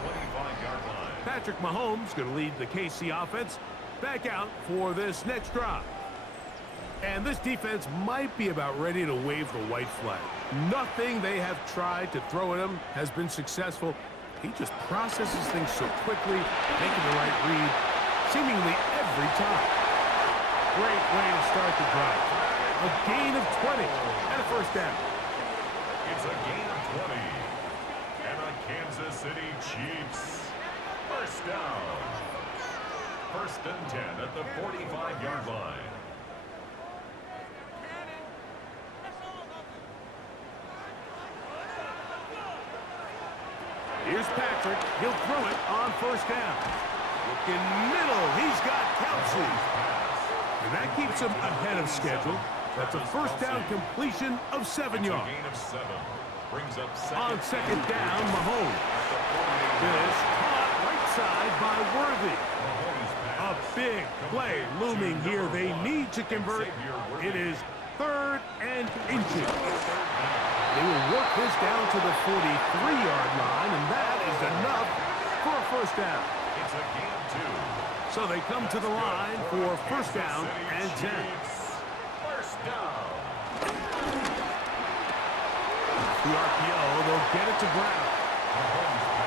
Patrick Mahomes going to lead the KC offense back out for this next drive. And this defense might be about ready to wave the white flag. Nothing they have tried to throw at him has been successful. He just processes things so quickly, making the right read seemingly every time. Great way to start the drive. A gain of 20 and a 1st down. It's a gain of 20. And a Kansas City Chiefs 1st down. 1st and 10 at the 45-yard line. Here's Patrick. He'll throw it on 1st down. Looking middle. He's got Kelsey. And that keeps him ahead of schedule. That's a 1st down completion of 7 yards. Gain of 7. Brings up On 2nd down, Mahomes. This caught right side by Worthy. A big play looming here. They need to convert. It is 3rd and inches. They will work this down to the 43-yard line, and that is enough for a 1st down. It's a gain of 2. So they come to the line for 1st down and 10. 1st down. The RPO, they'll get it to Brown.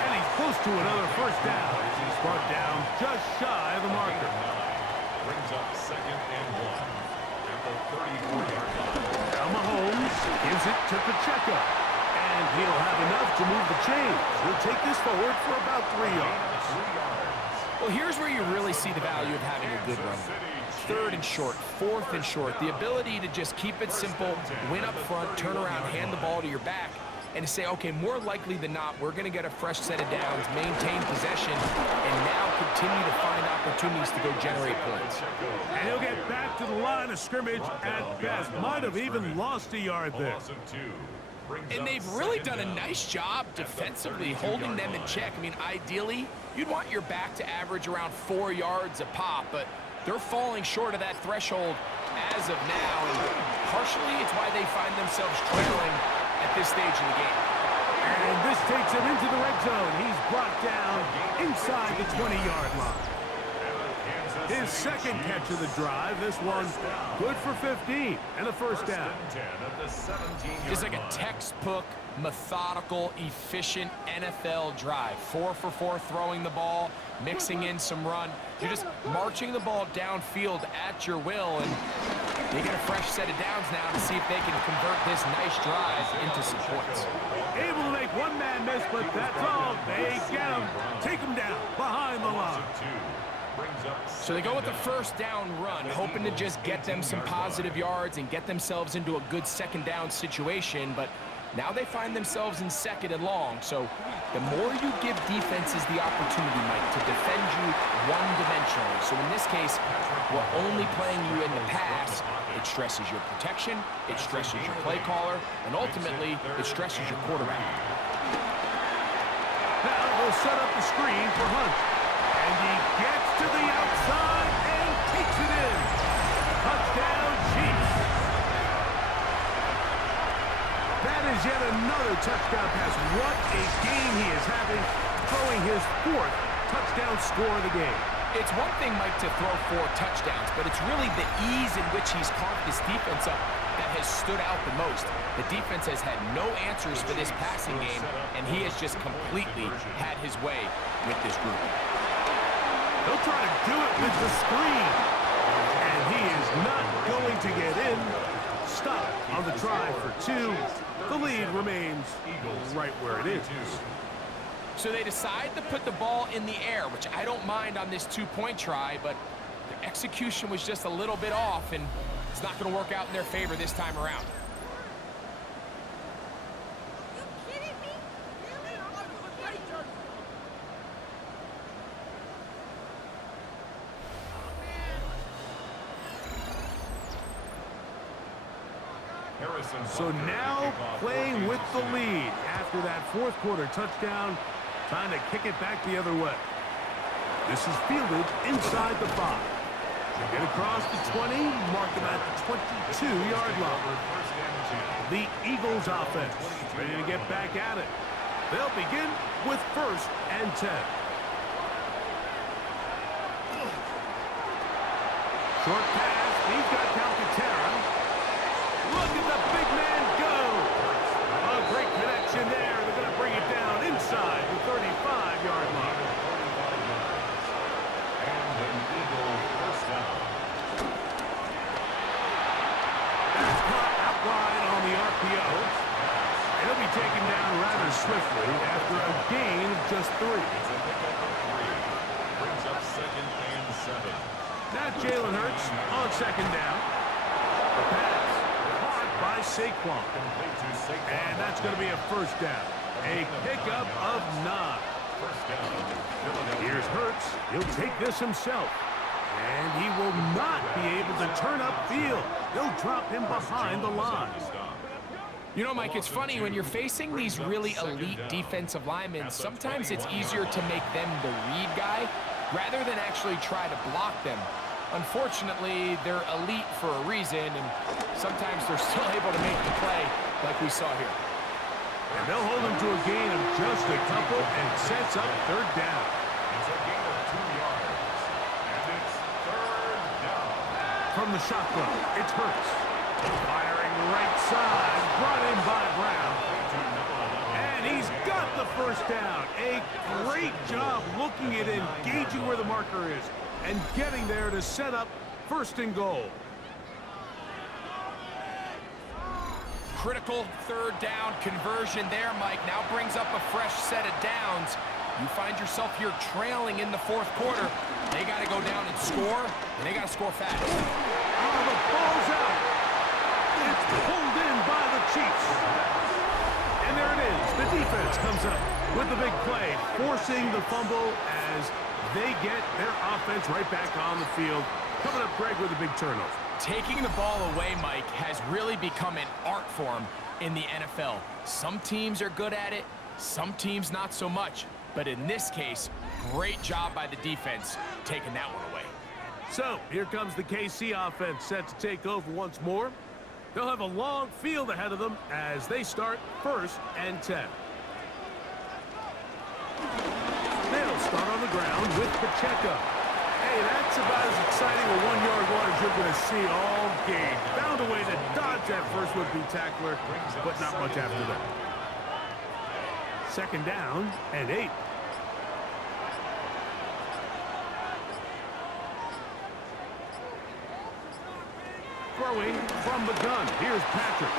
And he's close to another 1st down. He's brought down just shy of the marker. Brings up 2nd and 1 at the 34-yard line. Now Mahomes gives it to Pacheco. And he'll have enough to move the chains. He'll take this forward for about 3 yards. Well, here's where you really see the value of having a good run. 3rd and short, 4th and short. The ability to just keep it simple, win up front, turn around, hand the ball to your back, and to say, okay, more likely than not, we're going to get a fresh set of downs, maintain possession, and now continue to find opportunities to go generate points. And he'll get back to the line of scrimmage at best. Might have even lost a yard there. And they've really done a nice job defensively holding them in check. I mean, ideally, you'd want your back to average around 4 yards a pop, but they're falling short of that threshold as of now, and partially it's why they find themselves trailing at this stage in the game. And this takes him into the red zone. He's brought down inside the 20-yard line. His 2nd catch of the drive. This one good for 15 and a 1st down. It's like a textbook, methodical, efficient NFL drive. 4 for 4 throwing the ball, mixing in some run. You're just marching the ball downfield at your will, and they get a fresh set of downs now to see if they can convert this nice drive into some points. Able to make one man miss, but that's all. They get him. Take him down behind the line. So they go with the 1st down run, hoping to just get them some positive yards and get themselves into a good 2nd down situation, but Now they find themselves in 2nd and long, so the more you give defenses the opportunity, Mike, to defend you one-dimensionally. So in this case, we're only playing you in the pass. It stresses your protection, it stresses your play caller, and ultimately, it stresses your quarterback. Now they'll set up the screen for Hunt. And he gets to the outside and takes it in. Touchdown, Chiefs. That is yet another touchdown pass. What a game he is having, throwing his 4th touchdown score of the game. It's one thing, Mike, to throw 4 touchdowns, but it's really the ease in which he's carved this defense up that has stood out the most. The defense has had no answers for this passing game, and he has just completely had his way with this group. They'll try to do it with the screen. And he is not going to get in. Stop on the try for 2. The lead remains right where it is. So they decide to put the ball in the air, which I don't mind on this 2-point try, but the execution was just a little bit off, and it's not going to work out in their favor this time around. So now playing with the lead after that 4th quarter touchdown, trying to kick it back the other way. This is fielded inside the 5. Get across the 20, mark them at the 22-yard line. The Eagles offense ready to get back at it. They'll begin with 1st and 10. Short pass, he's got Calcaterra. Look at the big man go. A great connection there. They're going to bring it down inside the 35-yard line. And an Eagle first down. That's caught out wide on the RPO. And he'll be taken down rather swiftly after a gain of just 3. It's a pickup of 3. Brings up 2nd and 7. Now Jalen Hurts on 2nd down. The pass by Saquon. And that's going to be a 1st down. A pickup of 9. First down. Here's Hurts. He'll take this himself. And he will not be able to turn upfield. They'll drop him behind the line. You know, Mike, it's funny, when you're facing these really elite defensive linemen, sometimes it's easier to make them the read guy rather than actually try to block them. Unfortunately, they're elite for a reason, and sometimes they're still able to make the play like we saw here. And they'll hold him to a gain of just a couple and sets up 3rd down. It's a gain of 2 yards. And it's 3rd down. From the shotgun, it's Hurts. Firing right side, brought in by Brown. And he's got the 1st down. A great job looking at engaging where the marker is and getting there to set up 1st and goal. Critical 3rd down conversion there, Mike. Now brings up a fresh set of downs. You find yourself here trailing in the 4th quarter. They got to go down and score, and they got to score fast. Oh, the ball's out. It's pulled in by the Chiefs. And there it is. The defense comes up with the big play, forcing the fumble as they get their offense right back on the field. Coming up, Greg, with a big turnover. Taking the ball away, Mike, has really become an art form in the NFL. Some teams are good at it, some teams not so much. But in this case, great job by the defense taking that one away. So, here comes the KC offense set to take over once more. They'll have a long field ahead of them as they start 1st and 10. They'll start on the ground with Pacheco. Hey, that's about as exciting a 1-yard run as you're going to see all game. Found a way to dodge that first would-be tackler, but not much after that. 2nd down and 8. Throwing from the gun. Here's Patrick.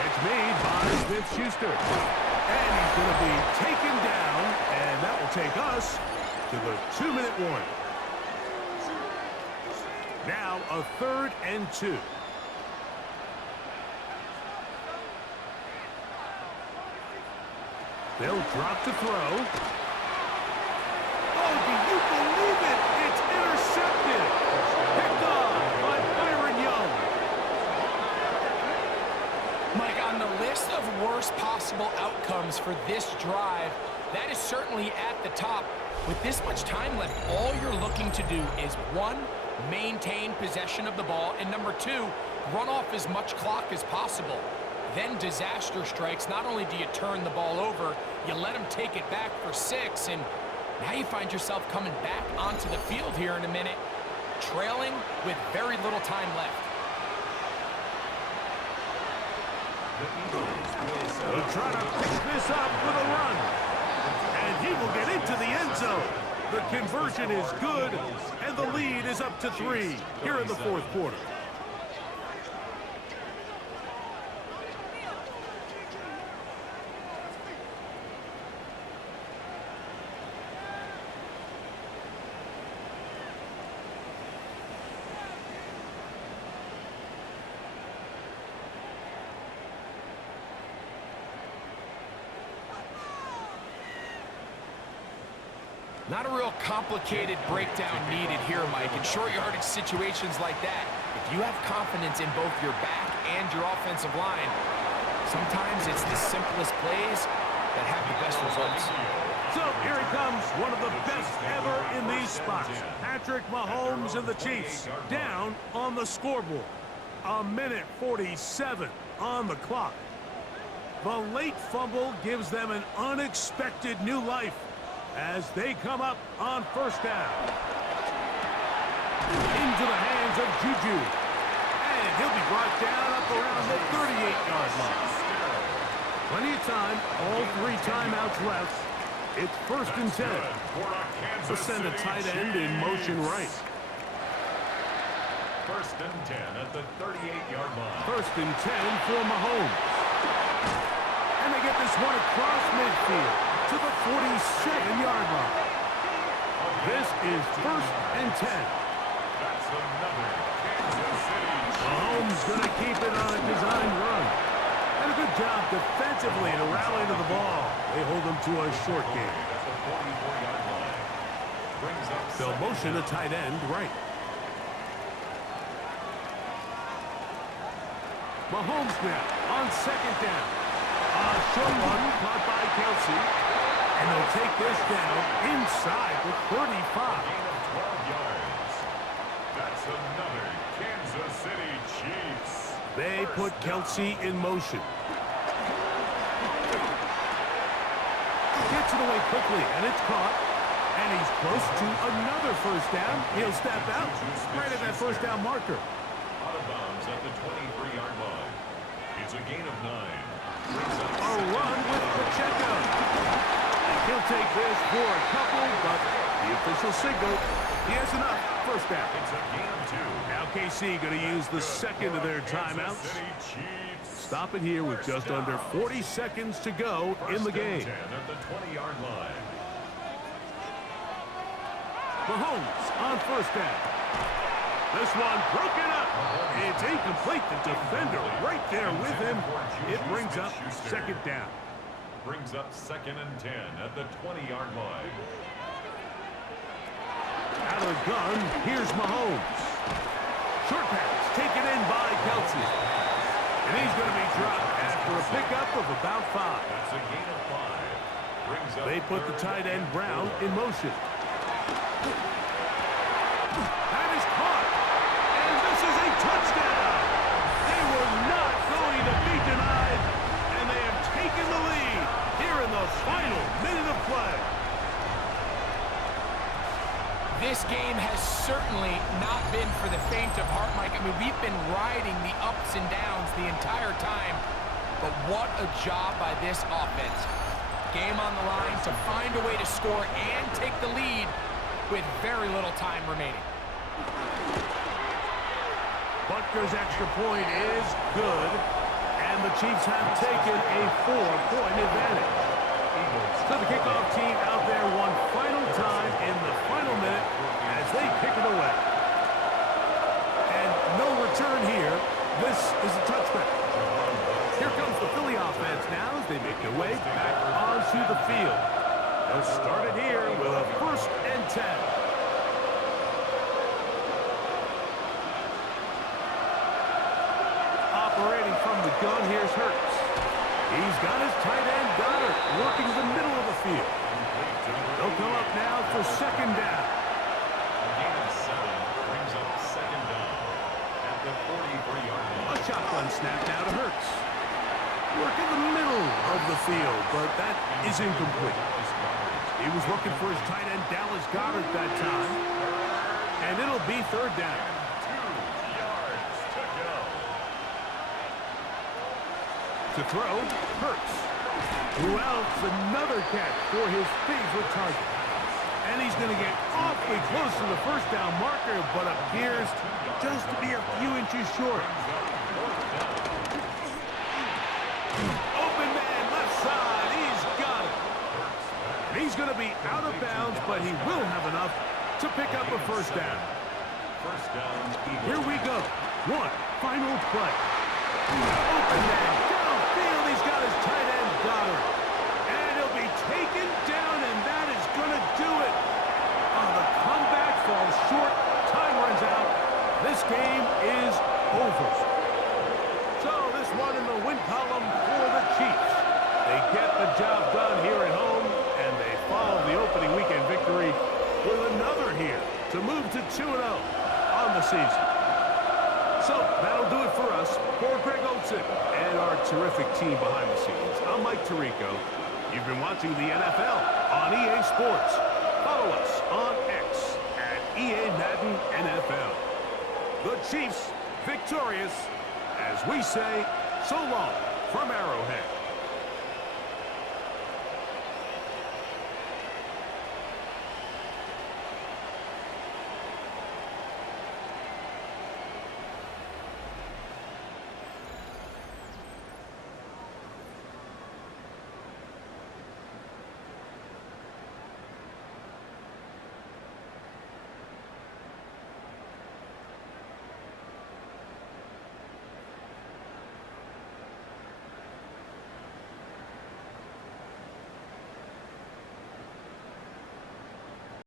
It's made by Smith-Schuster. And he's going to be taken down, and that will take us to the 2-minute warning. Now a 3rd and 2. They'll drop to throw. Oh, do you believe it? It's intercepted. Picked off by Byron Young. Mike, on the list of worst possible outcomes for this drive, that is certainly at the top. With this much time left, all you're looking to do is, one, maintain possession of the ball, and number two, run off as much clock as possible. Then disaster strikes. Not only do you turn the ball over, you let them take it back for 6, and now you find yourself coming back onto the field here in a minute, trailing with very little time left. They'll try to pick this up with a run. And he will get into the end zone. The conversion is good, and the lead is up to 3 here in the fourth quarter. Not a real complicated breakdown needed here, Mike. In short yardage situations like that, if you have confidence in both your back and your offensive line, sometimes it's the simplest plays that have the best results. So here he comes, one of the best ever in these spots. Patrick Mahomes and the Chiefs down on the scoreboard. 1:47 on the clock. The late fumble gives them an unexpected new life as they come up on first down. Into the hands of Juju. And he'll be brought down up around the 38-yard line. Plenty of time, all 3 timeouts left. It's 1st and 10. They'll send a tight end in motion right. 1st and 10 at the 38-yard line. 1st and 10 for Mahomes. And they get this one across midfield to the 47-yard line. This is 1st and 10. That's another Kansas City. Mahomes going to keep it on a design run. And a good job defensively to rally to the ball. They hold them to a short game. At the 44-yard line. Brings up They'll motion a tight end right. Mahomes now on 2nd down. Short one caught by Kelsey. And they'll take this down inside the 35. Gain of 12 yards. That's another Kansas City Chiefs. They put Kelsey in motion. Gets it away quickly, and it's caught. And he's close to another first down. He'll step out right at that first down marker. Out of bounds at the 23-yard line. It's a gain of 9. A run with Pacheco. He'll take this for a couple, but the official signal, he has enough. First down. It's a gain of 2. Now KC going to use the second of their timeouts. Stop it here with just under 40 seconds to go in the game. 10 at the 20-yard line. Mahomes on first down. This one broken up. It's incomplete. The defender right there with him. It brings up 2nd down. Brings up 2nd and 10 at the 20-yard line. Out of the gun, here's Mahomes. Short pass taken in by Kelsey. And he's going to be dropped after a pickup of about 5. That's a gain of 5. Brings up They put the tight end Brown in motion. That is caught. And this is a touchdown. They were not going to be denied. And they have taken the lead here in the final minute of play. This game has certainly not been for the faint of heart, Mike. I mean, we've been riding the ups and downs the entire time, but what a job by this offense. Game on the line to find a way to score and take the lead with very little time remaining. Butker's extra point is good, and the Chiefs have taken a 4-point advantage. So the kickoff team out there one final time in the final minute as they kick it away. And no return here. This is a touchback. Here comes the Philly offense now as they make their way back on to the field. They'll start it here with a 1st and 10. Operating from the gun, here's Hurts. He's got his tight end, Goddard, working the middle of the field. They'll come up now for 2nd down. A gain of 7 brings up 2nd down at the 43-yard line. A shotgun snap now to Hurts. Work in the middle of the field, but that is incomplete. He was looking for his tight end, Dallas Goddard, that time. And it'll be 3rd down. 2 yards to go. To throw, Hurts. Who else? Another catch for his favorite target. And he's going to get awfully close to the 1st down marker, but appears just to be a few inches short. Open man, left side. He's got it. He's going to be out of bounds, but he will have enough to pick up a 1st down. 1st down, Eagles. Here we go. One final play. Open man, downfield. He's got his tight end, Goddard. And he'll be taken down, and that is going to do it. Oh, the comeback falls short. Time runs out. This game is over. So this one in the win column for the Chiefs. They get the job done here at home, and they follow the opening weekend victory with another here to move to 2-0 on the season. So that'll do it for us. For Greg Olsen and our terrific team behind the scenes, I'm Mike Tirico. You've been watching the NFL on EA Sports. Follow us on X at EA Madden NFL. The Chiefs victorious, as we say, so long from Arrowhead.